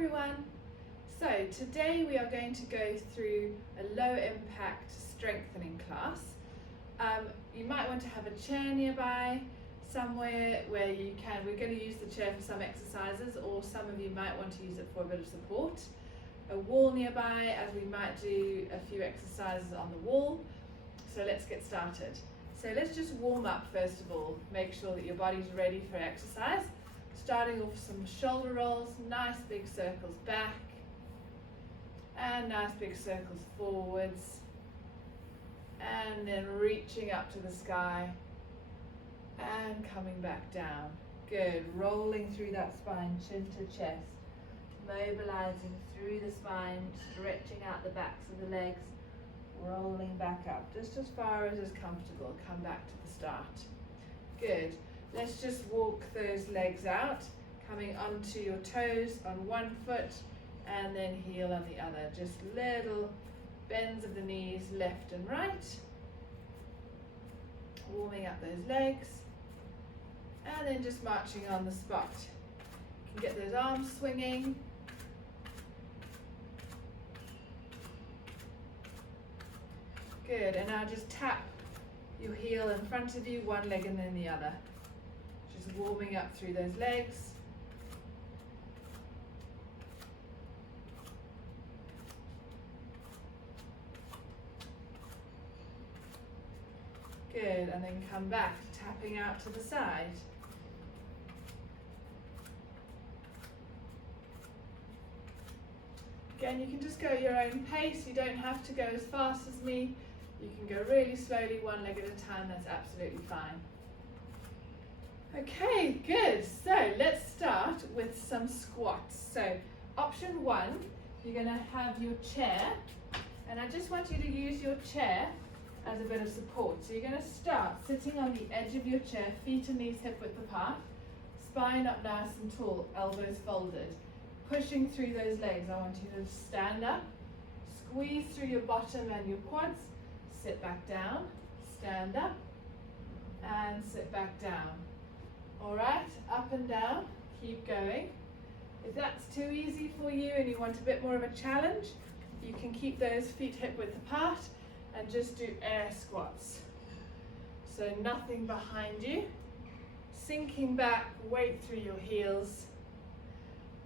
everyone. So today we are going to go through a low impact strengthening class. You might want to have a chair nearby, somewhere where you can. We're going to use the chair for some exercises, or some of you might want to use it for a bit of support. A wall nearby, as we might do a few exercises on the wall. So let's get started. So let's just warm up first of all. Make sure that your body's ready for exercise. Starting off with some shoulder rolls, nice big circles back, and nice big circles forwards, and then reaching up to the sky and coming back down. Good, rolling through that spine, chin to chest, mobilizing through the spine, stretching out the backs of the legs, rolling back up just as far as is comfortable. Come back to the start. Good. Let's just walk those legs out, coming onto your toes on one foot and then heel on the other. Just little bends of the knees left and right. Warming up those legs. And then just marching on the spot. You can get those arms swinging. Good, and now just tap your heel in front of you, one leg and then the other. Just warming up through those legs. Good, and then come back, tapping out to the side. Again, you can just go at your own pace. You don't have to go as fast as me. You can go really slowly, one leg at a time. That's absolutely fine. Okay, good. So let's start with some squats. So option one, you're going to have your chair, and I just want you to use your chair as a bit of support. So you're going to start sitting on the edge of your chair, feet and knees hip width apart, spine up nice and tall, elbows folded. Pushing through those legs. I want you to stand up, squeeze through your bottom and your quads, sit back down, stand up, and sit back down. All right, up and down, keep going. If that's too easy for you and you want a bit more of a challenge, you can keep those feet hip width apart and just do air squats. So nothing behind you, sinking back, weight through your heels,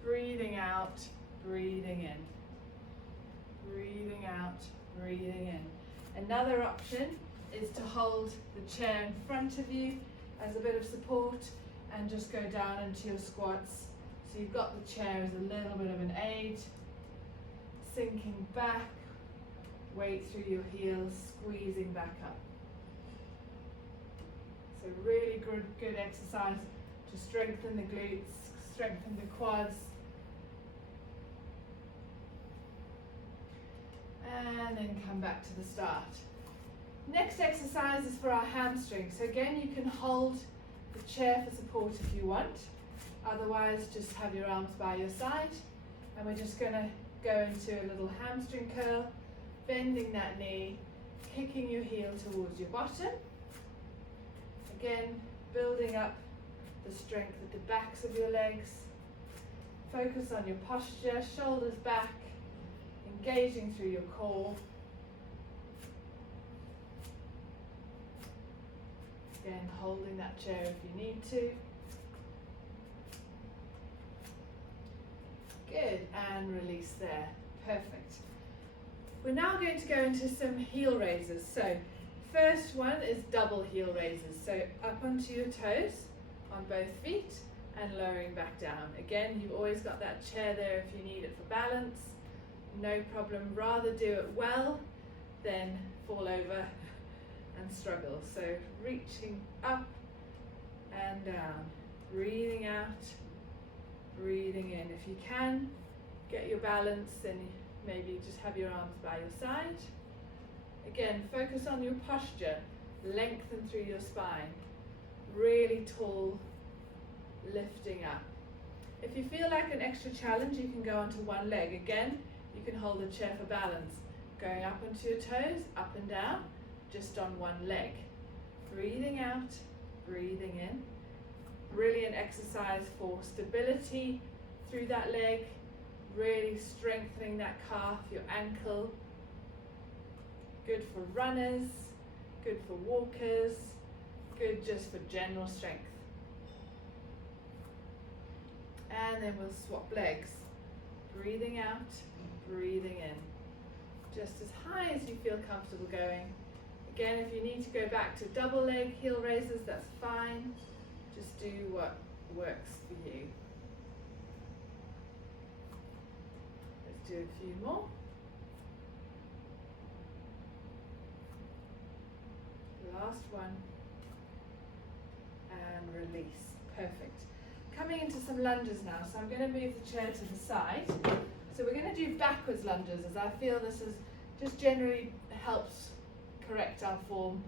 breathing out, breathing in, breathing out, breathing in. Another option is to hold the chair in front of you as a bit of support and just go down into your squats. So you've got the chair as a little bit of an aid, sinking back, weight through your heels, squeezing back up. So really good exercise to strengthen the glutes, strengthen the quads. And then come back to the start. Next exercise is for our hamstrings. So again, you can hold the chair for support if you want. Otherwise, just have your arms by your side. And we're just going to go into a little hamstring curl, bending that knee, kicking your heel towards your bottom. Again, building up the strength at the backs of your legs. Focus on your posture, shoulders back, engaging through your core. Again, holding that chair if you need to. Good, and release there. Perfect. We're now going to go into some heel raises. So first one is double heel raises. So up onto your toes on both feet and lowering back down. Again, you've always got that chair there if you need it for balance. No problem. Rather do it well than fall over and struggle. So reaching up and down, breathing out, breathing in. If you can, get your balance and maybe just have your arms by your side. Again, focus on your posture, lengthen through your spine, really tall, lifting up. If you feel like an extra challenge, you can go onto one leg. Again, you can hold the chair for balance, going up onto your toes, up and down, just on one leg. Breathing out, breathing in. Brilliant exercise for stability through that leg, Really strengthening that calf, your ankle. Good for runners, good for walkers, good just for general strength. And then we'll swap legs. Breathing out, breathing in. Just as high as you feel comfortable going. Again, if you need to go back to double leg heel raises, that's fine. Just do what works for you. Let's do a few more. Last one. And release. Perfect. Coming into some lunges now, so I'm going to move the chair to the side. So we're going to do backwards lunges, as I feel this is just generally helps correct our form.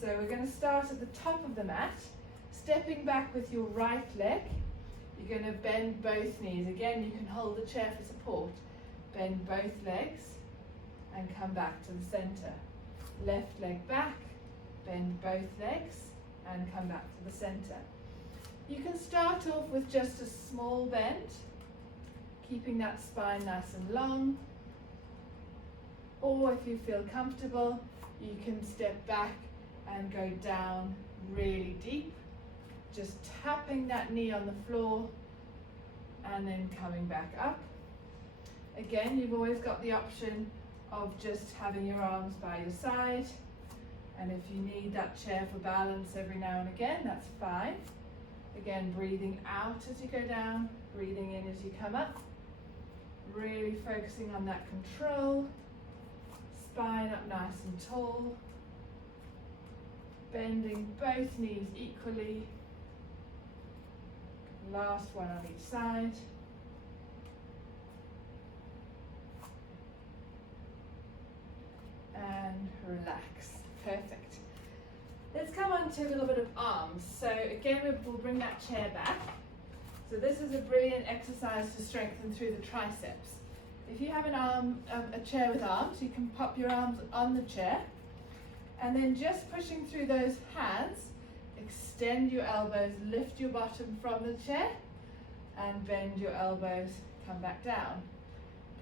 So we're going to start at the top of the mat, stepping back with your right leg. You're going to bend both knees. Again, you can hold the chair for support. Bend both legs and come back to the center. Left leg back, bend both legs and come back to the center. You can start off with just a small bend, keeping that spine nice and long. Or if you feel comfortable, you can step back and go down really deep, just tapping that knee on the floor and then coming back up. Again, you've always got the option of just having your arms by your side, and if you need that chair for balance every now and again, that's fine. Again, breathing out as you go down, breathing in as you come up. Really focusing on that control. Spine up nice and tall. Bending both knees equally. Last one on each side. And relax. Perfect. Let's come on to a little bit of arms. So again, we'll bring that chair back. So this is a brilliant exercise to strengthen through the triceps. If you have a chair with arms, you can pop your arms on the chair and then just pushing through those hands, extend your elbows, lift your bottom from the chair and bend your elbows, come back down.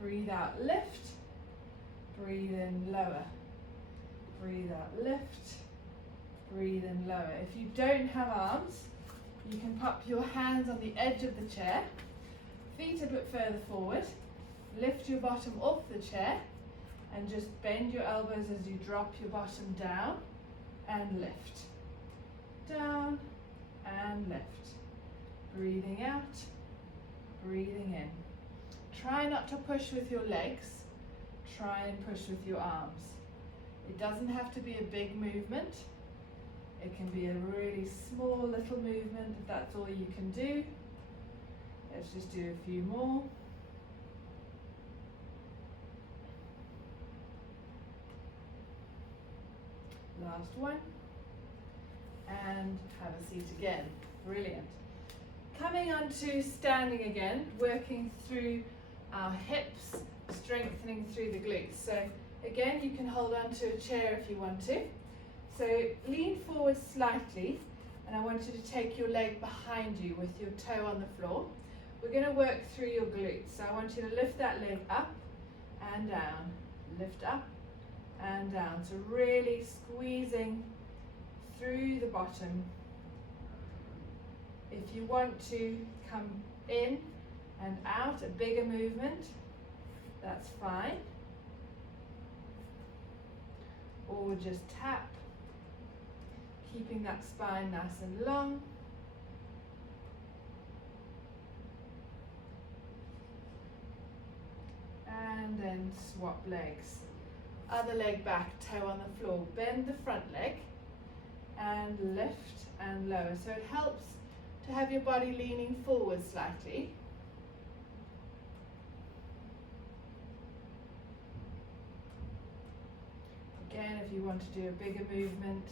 Breathe out, lift. Breathe in, lower. Breathe out, lift. Breathe in, lower. If you don't have arms, you can pop your hands on the edge of the chair, feet a bit further forward, lift your bottom off the chair and just bend your elbows as you drop your bottom down and lift. Down and lift. Breathing out, breathing in. Try not to push with your legs, try and push with your arms. It doesn't have to be a big movement. It can be a really small little movement if that's all you can do. Let's just do a few more. Last one. And have a seat again. Brilliant. Coming on to standing again, working through our hips, strengthening through the glutes. So again, you can hold on to a chair if you want to. So lean forward slightly, and I want you to take your leg behind you with your toe on the floor. We're going to work through your glutes. So I want you to lift that leg up and down, lift up and down. So really squeezing through the bottom. If you want to come in and out, a bigger movement, that's fine. Or just tap, keeping that spine nice and long. And then swap legs. Other leg back, toe on the floor. Bend the front leg and lift and lower. So it helps to have your body leaning forward slightly. Again, if you want to do a bigger movement,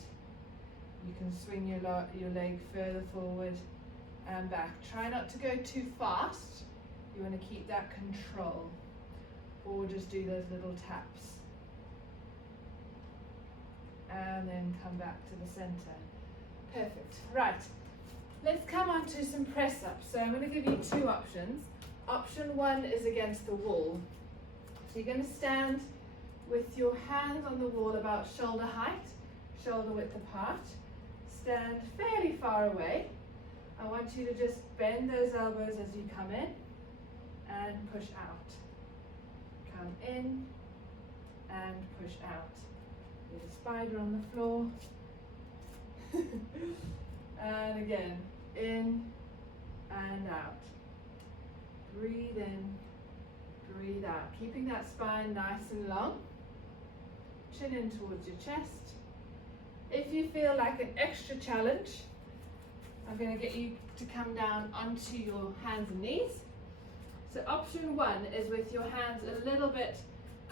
you can swing your leg further forward and back. Try not to go too fast. You want to keep that control. Or just do those little taps. And then come back to the center. Perfect. Right. Let's come on to some press ups. So I'm going to give you two options. Option one is against the wall. So you're going to stand with your hands on the wall about shoulder height, shoulder width apart. Stand fairly far away. I want you to just bend those elbows as you come in and push out. Come in and push out. There's a spider on the floor. And again, in and out. Breathe in, breathe out. Keeping that spine nice and long. Chin in towards your chest. If you feel like an extra challenge, I'm going to get you to come down onto your hands and knees. So option one is with your hands a little bit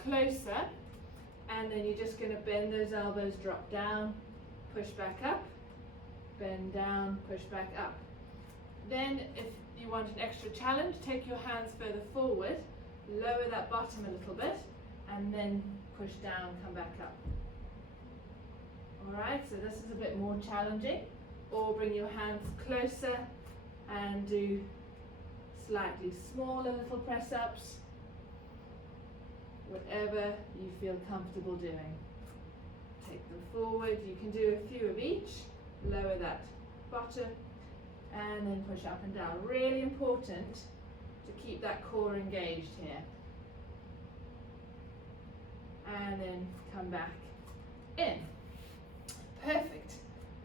closer, and then you're just going to bend those elbows, drop down, push back up, bend down, push back up. Then if you want an extra challenge, take your hands further forward, lower that bottom a little bit, and then push down, come back up. Alright, so this is a bit more challenging. Or bring your hands closer and do slightly smaller little press-ups. Whatever you feel comfortable doing. Take them forward. You can do a few of each. Lower that bottom and then push up and down. Really important to keep that core engaged here. And then come back in. Perfect.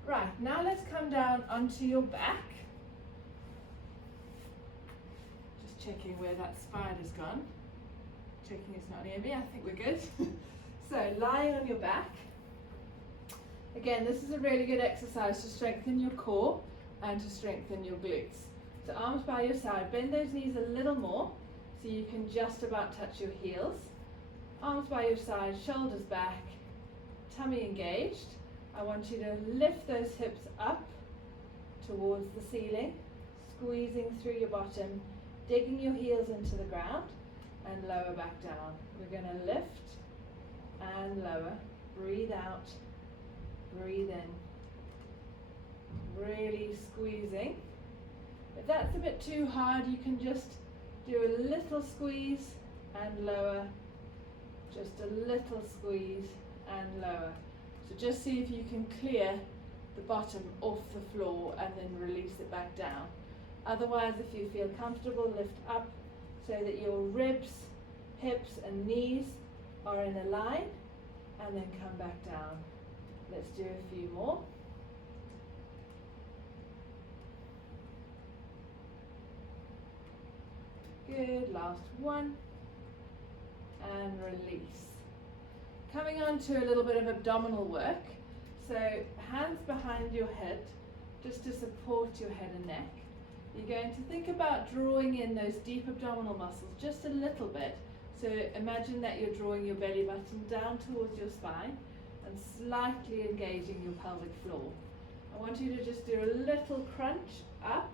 Right, now let's come down onto your back. Just checking where that spider's gone. Checking it's not near me, I think we're good. So, lying on your back. Again, this is a really good exercise to strengthen your core and to strengthen your glutes. So arms by your side, bend those knees a little more so you can just about touch your heels. Arms by your side, shoulders back, tummy engaged. I want you to lift those hips up towards the ceiling, squeezing through your bottom, digging your heels into the ground and lower back down. We're going to lift and lower, breathe out, breathe in, really squeezing. If that's a bit too hard, you can just do a little squeeze and lower, just a little squeeze and lower. So just see if you can clear the bottom off the floor and then release it back down. Otherwise, if you feel comfortable, lift up so that your ribs, hips and knees are in a line, and then come back down. Let's do a few more. Good, last one. And release. Coming on to a little bit of abdominal work. So hands behind your head, just to support your head and neck. You're going to think about drawing in those deep abdominal muscles just a little bit. So imagine that you're drawing your belly button down towards your spine and slightly engaging your pelvic floor. I want you to just do a little crunch up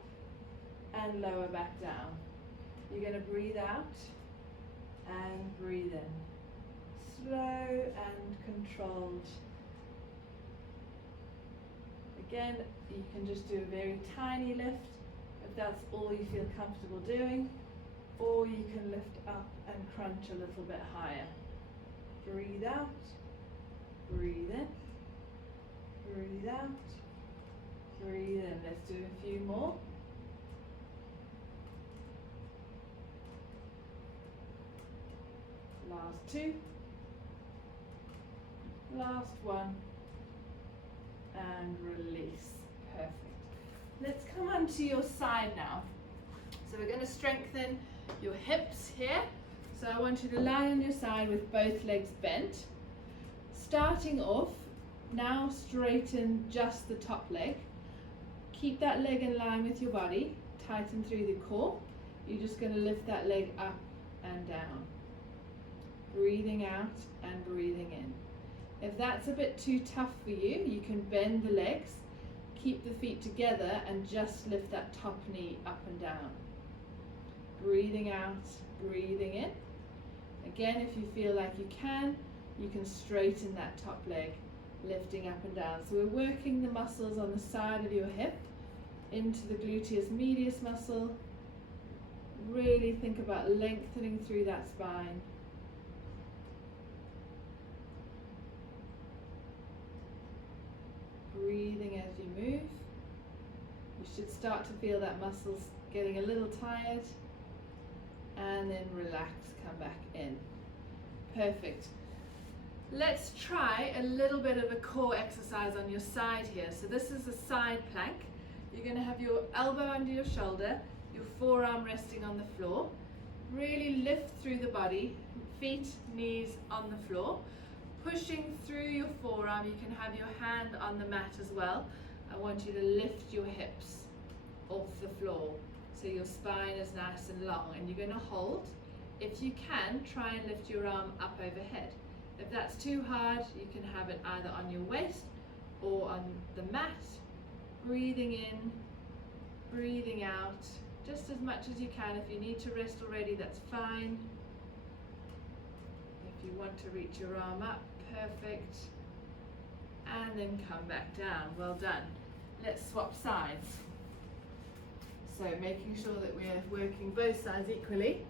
and lower back down. You're going to breathe out and breathe in. Slow and controlled. Again, you can just do a very tiny lift if that's all you feel comfortable doing, or you can lift up and crunch a little bit higher. Breathe out, breathe in, breathe out, breathe in. Let's do a few more. Last two. Last one. And release. Perfect. Let's come onto your side now. So we're going to strengthen your hips here. So I want you to lie on your side with both legs bent. Starting off, now straighten just the top leg. Keep that leg in line with your body. Tighten through the core. You're just going to lift that leg up and down. Breathing out and breathing in. If that's a bit too tough for you, you can bend the legs, keep the feet together and just lift that top knee up and down. Breathing out, breathing in. Again, if you feel like you can straighten that top leg, lifting up and down. So we're working the muscles on the side of your hip into the gluteus medius muscle, Really think about lengthening through that spine. Breathing as you move. You should start to feel that muscles getting a little tired, and then relax, come back in. Perfect. Let's try a little bit of a core exercise on your side here. So this is a side plank. You're going to have your elbow under your shoulder, your forearm resting on the floor. Really lift through the body, feet, knees on the floor. Pushing through your forearm, you can have your hand on the mat as well. I want you to lift your hips off the floor so your spine is nice and long, and you're going to hold. If you can, try and lift your arm up overhead. If that's too hard, you can have it either on your waist or on the mat. Breathing in, breathing out, just as much as you can. If you need to rest already, that's fine. If you want to reach your arm up, perfect. And then come back down. Well done. Let's swap sides. So making sure that we're working both sides equally.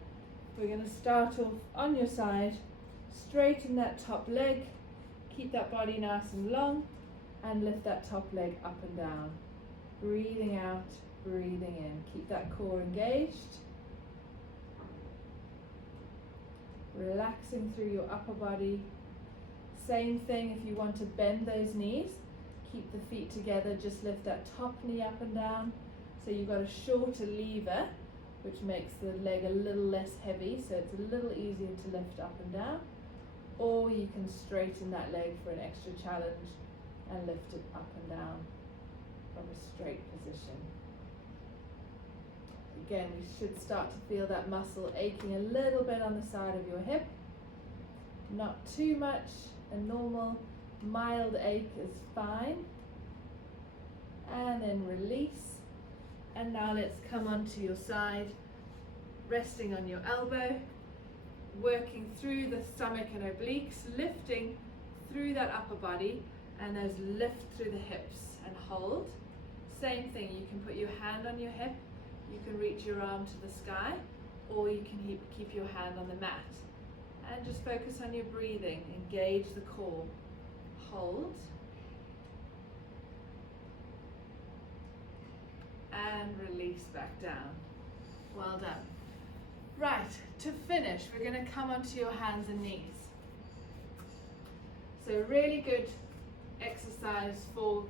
We're going to start off on your side, straighten that top leg, keep that body nice and long, and lift that top leg up and down. Breathing out, breathing in. Keep that core engaged. Relaxing through your upper body. Same thing if you want to bend those knees. Keep the feet together, just lift that top knee up and down. So you've got a shorter lever, which makes the leg a little less heavy, so it's a little easier to lift up and down. Or you can straighten that leg for an extra challenge and lift it up and down from a straight position. Again, we should start to feel that muscle aching a little bit on the side of your hip. Not too much, a normal mild ache is fine. And then release. And now let's come onto your side, resting on your elbow, working through the stomach and obliques, lifting through that upper body, and those lift through the hips and hold. Same thing, you can put your hand on your hip, you can reach your arm to the sky, or you can keep your hand on the mat. And just focus on your breathing, engage the core, hold. And release back down. Well done. Right, to finish, we're going to come onto your hands and knees. So really good exercise for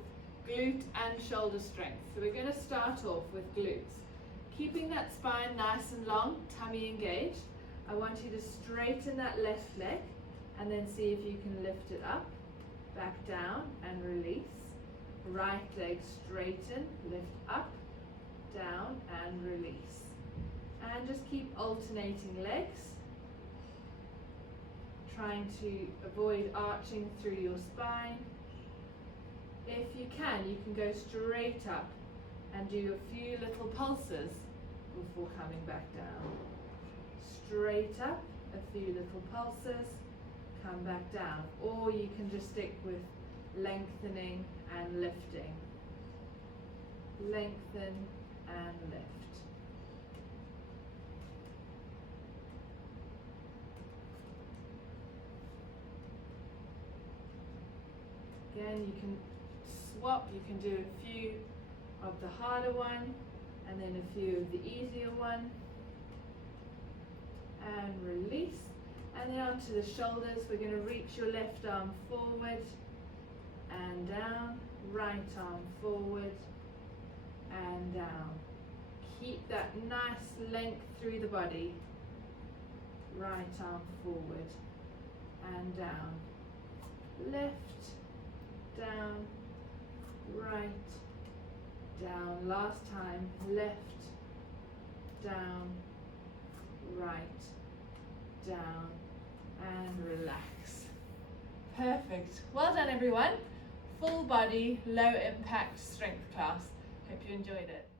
glute and shoulder strength. So we're going to start off with glutes. Keeping that spine nice and long, tummy engaged. I want you to straighten that left leg and then see if you can lift it up, back down and release. Right leg straighten, lift up, down and release. And just keep alternating legs, trying to avoid arching through your spine. If you can go straight up and do a few little pulses before coming back down. Straight up, a few little pulses, come back down. Or you can just stick with lengthening and lifting. Lengthen and lift. Again, you can swap, you can do a few of the harder one and then a few of the easier one. And release. And then onto the shoulders, we're going to reach your left arm forward and down, right arm forward and down. Keep that nice length through the body. Right arm forward and down. Left, down, right, down. Last time, left, down, right, down, and relax. Perfect. Well done, everyone. Full body, low impact strength class. Hope you enjoyed it.